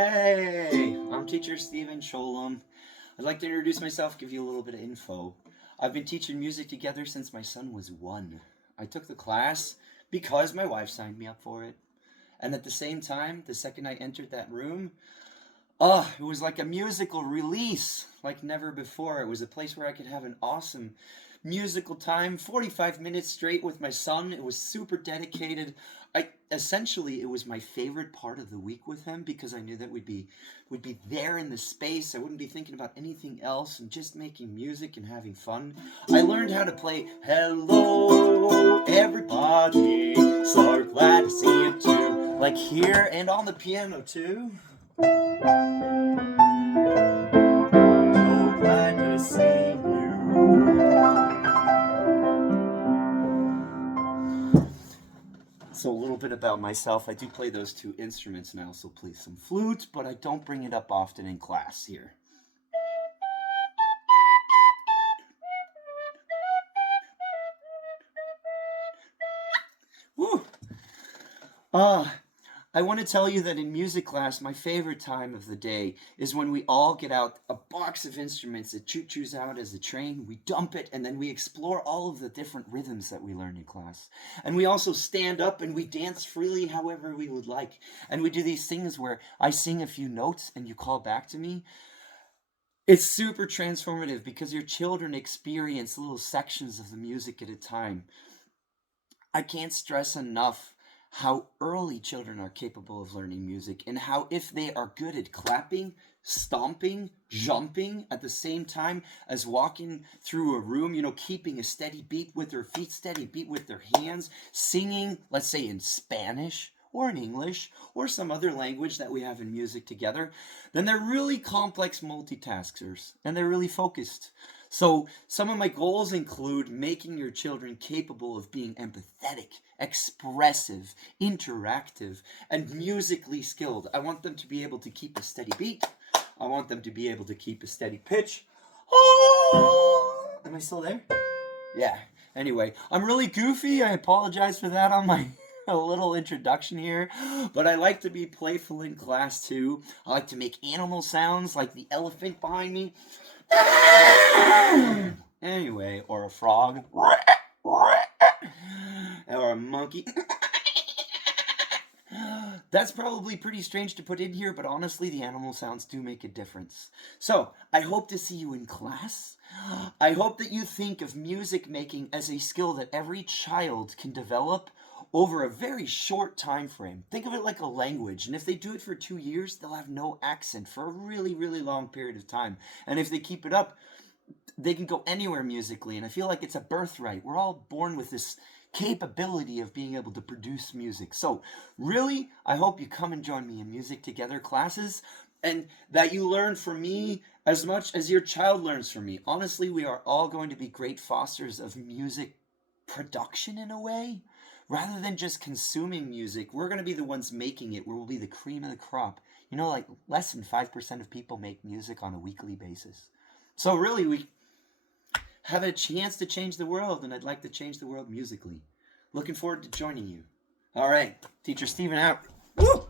Hey, I'm teacher Stephen Sholem. I'd like to introduce myself, give you a little bit of info. I've been teaching music together since my son was 1. I took the class because my wife signed me up for it. And at the same time, the second I entered that room, it was like a musical release like never before. It was a place where I could have an awesome musical time, 45 minutes straight with my son. It was super dedicated. It was my favorite part of the week with him because I knew that we'd be there in the space. I wouldn't be thinking about anything else and just making music and having fun. I learned how to play Hello Everybody, so glad to see you too. Like here and on the piano too. So glad to see you. So a little bit about myself. I do play those 2 instruments and I also play some flute, but I don't bring it up often in class here. Woo! I want to tell you that in music class, my favorite time of the day is when we all get out a box of instruments that choo-choos out as a train, we dump it, and then we explore all of the different rhythms that we learn in class. And we also stand up and we dance freely however we would like. And we do these things where I sing a few notes and you call back to me. It's super transformative because your children experience little sections of the music at a time. I can't stress enough how early children are capable of learning music and how if they are good at clapping, stomping, jumping at the same time as walking through a room, keeping a steady beat with their feet, steady beat with their hands, singing, let's say in Spanish or in English or some other language that we have in music together, then they're really complex multitaskers and they're really focused. So some of my goals include making your children capable of being empathetic, expressive, interactive, and musically skilled. I want them to be able to keep a steady beat. I want them to be able to keep a steady pitch. Oh! Am I still there? Yeah. Anyway, I'm really goofy. I apologize for that on my a little introduction here, but I like to be playful in class too. I like to make animal sounds like the elephant behind me. Anyway, or a frog, or a monkey. That's probably pretty strange to put in here, but honestly, the animal sounds do make a difference. So, I hope to see you in class. I hope that you think of music making as a skill that every child can develop over a very short time frame. Think of it like a language, and if they do it for 2 years, they'll have no accent for a really, really long period of time. And if they keep it up, they can go anywhere musically, and I feel like it's a birthright. We're all born with this capability of being able to produce music. So really, I hope you come and join me in Music Together classes and that you learn from me as much as your child learns from me. Honestly, we are all going to be great fosters of music production in a way. Rather than just consuming music, we're going to be the ones making it. We'll be the cream of the crop. Like less than 5% of people make music on a weekly basis. So really, we have a chance to change the world, and I'd like to change the world musically. Looking forward to joining you. All right, Teacher Steven out. Woo!